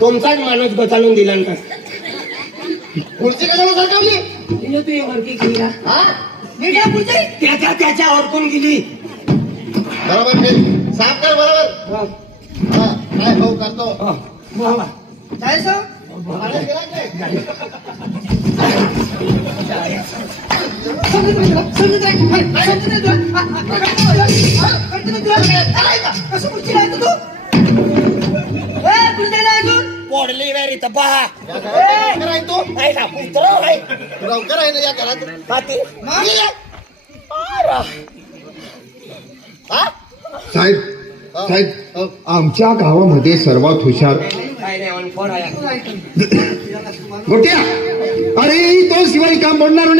तुमचाच माणूस बचालून दिला ना खुर्ची कशाला सरकावली तू वरती गेली ना हा त्याच्या अडकून गेली बरोबर खेळ साफ कर बरोबर हा काय भाऊ करतो जायचं पोडली नाही तर पहा तू नाही ना पुत्र आहे लवकर आहे ना या घरात हाती. साहेब साहेब आमच्या गावामध्ये सर्वात हुशार काय नाही ऑन फोन आहे गोट्या अरे तो शिवाय काम बोलणार नाही.